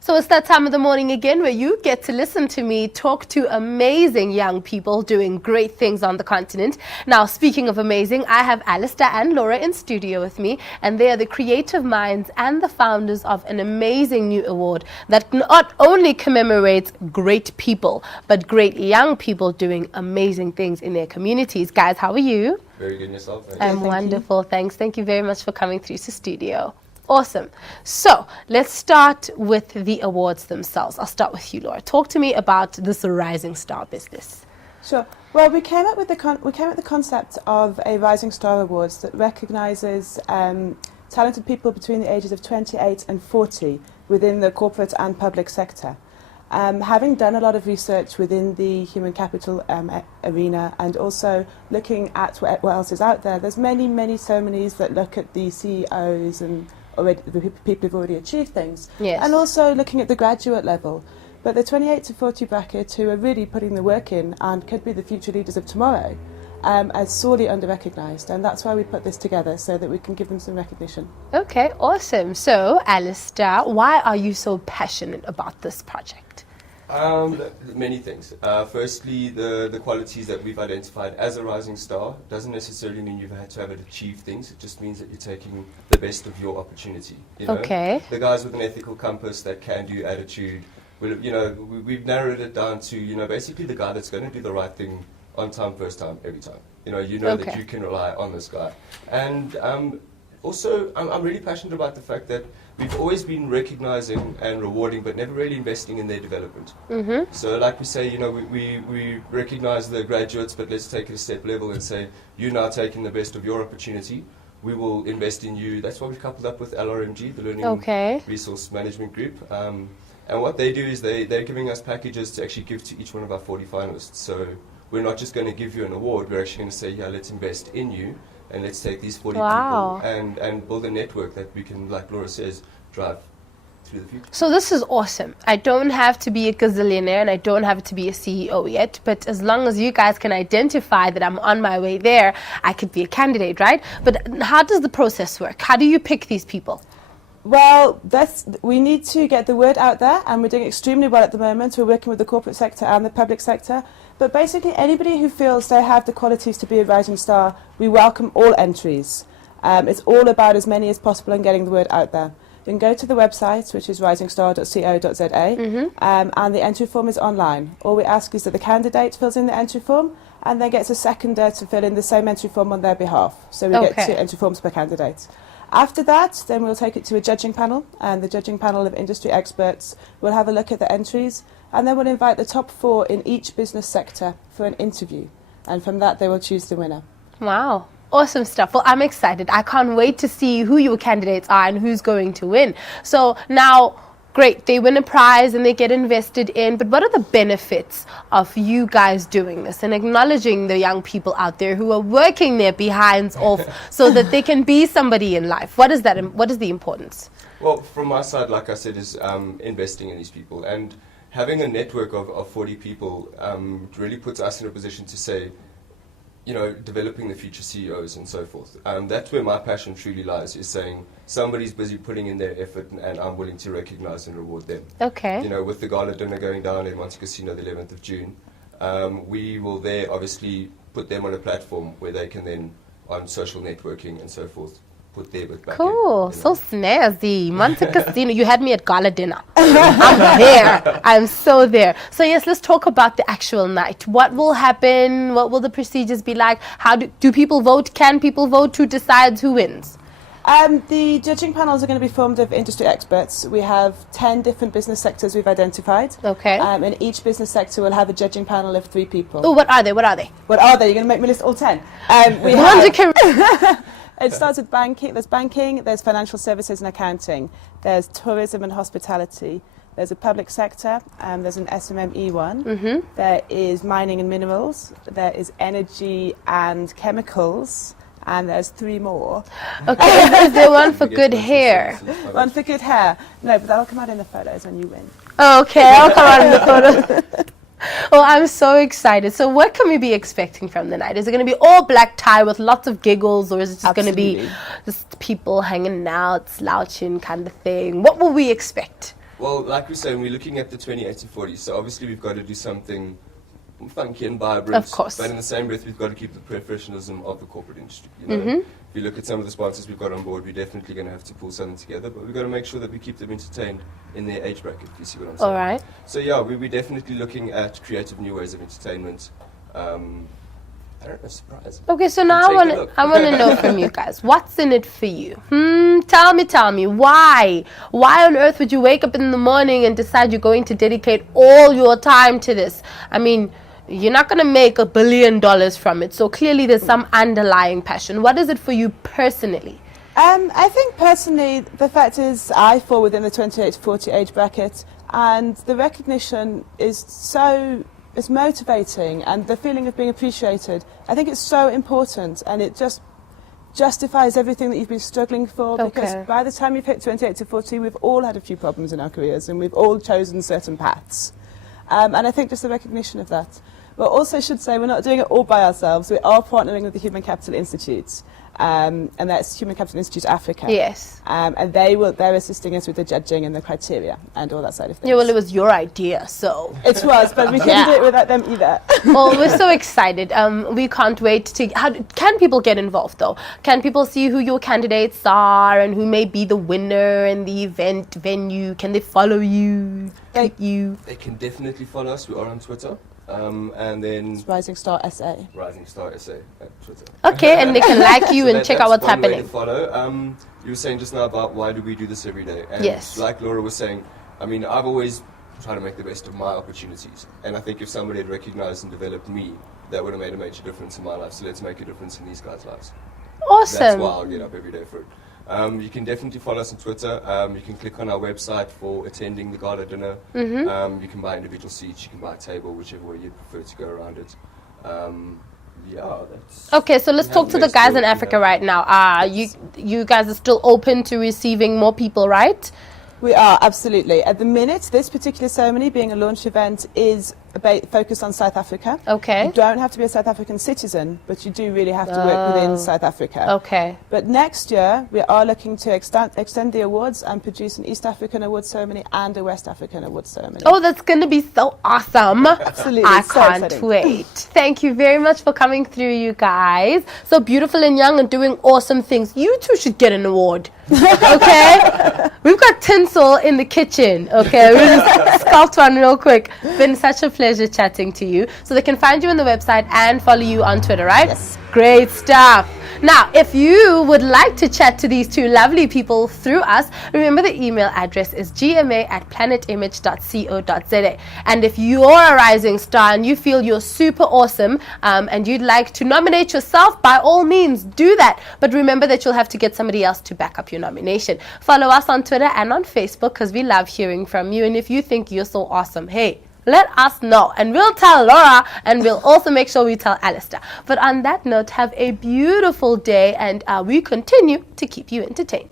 So it's that time of the morning again where you get to listen to me talk to amazing young people doing great things on the continent. Now, speaking of amazing, I have Alistair and Laura in studio with me, and they are the creative minds and the founders of an amazing new award that not only commemorates great people, but great young people doing amazing things in their communities. Guys, how are you? Very good yourself. I'm wonderful, thanks. Thank you very much for coming through to studio. Awesome. So let's start with the awards themselves. I'll start with you, Laura. Talk to me about this Rising Star business. Sure. Well, we came up with the concept of a Rising Star Awards that recognises talented people between the ages of 28 and 40 within the corporate and public sector. Having done a lot of research within the human capital arena and also looking at what else is out there, there's many ceremonies that look at the CEOs and the people who've already achieved things, Yes. and also looking at the graduate level. But the 28 to 40 bracket, who are really putting the work in and could be the future leaders of tomorrow, are sorely under-recognised, and that's why we put this together, so that we can give them some recognition. Okay, awesome. So, Alistair, why are you so passionate about this project? Many things. Firstly, the qualities that we've identified as a rising star doesn't necessarily mean you've had to have achieved things. It just means that you're taking the best of your opportunity. You know? Okay. The guys with an ethical compass, that can-do attitude. We've narrowed it down to basically the guy that's going to do the right thing on time, first time, every time. Okay. That you can rely on this guy. And also, I'm really passionate about the fact that we've always been recognizing and rewarding, but never really investing in their development. Mm-hmm. So like we say, we recognize the graduates, but let's take it a step level and say, you're now taking the best of your opportunity. We will invest in you. That's why we've coupled up with LRMG, the Learning Resource Management Group. And what they do is they're giving us packages to actually give to each one of our 40 finalists. So we're not just going to give you an award, we're actually going to say, yeah, let's invest in you. And let's take these 40 Wow. people and build a network that we can, like Laura says, drive through the future. So this is awesome. I don't have to be a gazillionaire and I don't have to be a CEO yet, but as long as you guys can identify that I'm on my way there, I could be a candidate, right? But how does the process work? How do you pick these people? Well, we need to get the word out there, and we're doing extremely well at the moment. We're working with the corporate sector and the public sector. But basically, anybody who feels they have the qualities to be a rising star, we welcome all entries. It's all about as many as possible and getting the word out there. You can go to the website, which is risingstar.co.za, and the entry form is online. All we ask is that the candidate fills in the entry form and then gets a seconder to fill in the same entry form on their behalf. So we get 2 entry forms per candidate. After that, then we'll take it to a judging panel, and the judging panel of industry experts will have a look at the entries, and then we'll invite the top 4 in each business sector for an interview, and from that they will choose the winner. Wow. Awesome stuff. Well, I'm excited. I can't wait to see who your candidates are and who's going to win. So now, great, they win a prize and they get invested in, but what are the benefits of you guys doing this and acknowledging the young people out there who are working their behinds off so that they can be somebody in life? What is that? What is the importance? Well, from my side, like I said, is investing in these people. And having a network of 40 people really puts us in a position to say, developing the future CEOs and so forth. That's where my passion truly lies, is saying somebody's busy putting in their effort and I'm willing to recognize and reward them. Okay. With the gala dinner going down in Monte Cassino the 11th of June, we will there obviously put them on a platform where they can then, on social networking and so forth, put their bit back Cool. in. So snazzy. Monte Cassino. You had me at gala dinner. I'm there. I'm so there. So yes, let's talk about the actual night. What will happen? What will the procedures be like? How do people vote? Can people vote? Who decides who wins? The judging panels are going to be formed of industry experts. We have 10 different business sectors we've identified. Okay. And each business sector will have a judging panel of 3 people. Oh, what are they? What are they? What are they? You're going to make me list all 10. The ones you can. It starts with banking. There's banking, there's financial services and accounting, there's tourism and hospitality, there's a public sector, there's an SMME one, there is mining and minerals, there is energy and chemicals, and there's 3 more. Okay, is there one for good hair? One for good hair. No, but that'll come out in the photos when you win. Okay, I'll come out in the photo. Well, I'm so excited. So what can we be expecting from the night? Is it going to be all black tie with lots of giggles, or is it just going to be just people hanging out, slouching kind of thing? What will we expect? Well, like we say, we're looking at the 28 to 40, so obviously we've got to do something funky and vibrant. Of course. But in the same breath, we've got to keep the professionalism of the corporate industry. You know? If you look at some of the sponsors we've got on board, we're definitely going to have to pull something together, but we've got to make sure that we keep them entertained in their age bracket, if you see what I'm saying. All right. So yeah, we're definitely looking at creative new ways of entertainment. I don't know, surprise. Okay, so now I want to know from you guys, what's in it for you? Tell me, why? Why on earth would you wake up in the morning and decide you're going to dedicate all your time to this? I mean, you're not going to make $1 billion from it, so clearly there's some underlying passion. What is it for you personally? I think personally, the fact is I fall within the 28 to 40 age bracket, and the recognition is so... It's motivating, and the feeling of being appreciated, I think it's so important, and it just justifies everything that you've been struggling for, because by the time you've hit 28 to 40, we've all had a few problems in our careers, and we've all chosen certain paths. And I think just the recognition of that. But also should say we're not doing it all by ourselves. We are partnering with the Human Capital Institute, and that's Human Capital Institute Africa. Yes. And they're assisting us with the judging and the criteria and all that side of things. Yeah, well, it was your idea, so. It was, but we couldn't do it without them either. Well, we're so excited. We can't wait to. Can people get involved though? Can people see who your candidates are and who may be the winner and the event venue? Can they follow you? They can definitely follow us. We are on Twitter. And then it's Rising Star SA. Rising Star SA at Twitter. Okay, and they can like you so and check out what's happening. happening. To follow. You were saying just now about why do we do this every day? And yes. Like Laura was saying, I mean, I've always tried to make the best of my opportunities. And I think if somebody had recognized and developed me, that would have made a major difference in my life. So let's make a difference in these guys' lives. Awesome. That's why I'll get up every day for it. You can definitely follow us on Twitter. You can click on our website for attending the gala dinner. You can buy individual seats, you can buy a table, whichever way you prefer to go around it. That's okay, so let's talk to the guys in Africa right now. You guys are still open to receiving more people, right? We are, absolutely. At the minute, this particular ceremony, being a launch event, is focused on South Africa. Okay. You don't have to be a South African citizen, but you do really have to work within South Africa. Okay. But next year, we are looking to extend the awards and produce an East African award ceremony and a West African award ceremony. Oh, that's going to be so awesome. Absolutely. I so can't exciting. wait. Thank you very much for coming through, you guys. So beautiful and young and doing awesome things. You two should get an award. Okay? We've got tinsel in the kitchen. Okay? We'll just sculpt one real quick. Been such a pleasure chatting to you. So they can find you on the website and follow you on Twitter, right? Yes. Great stuff. Now, if you would like to chat to these two lovely people through us, remember the email address is gma@planetimage.co.za. And if you're a rising star and you feel you're super awesome and you'd like to nominate yourself, by all means, do that. But remember that you'll have to get somebody else to back up your nomination. Follow us on Twitter and on Facebook because we love hearing from you. And if you think you're so awesome, hey, let us know and we'll tell Laura and we'll also make sure we tell Alistair. But on that note, have a beautiful day and we continue to keep you entertained.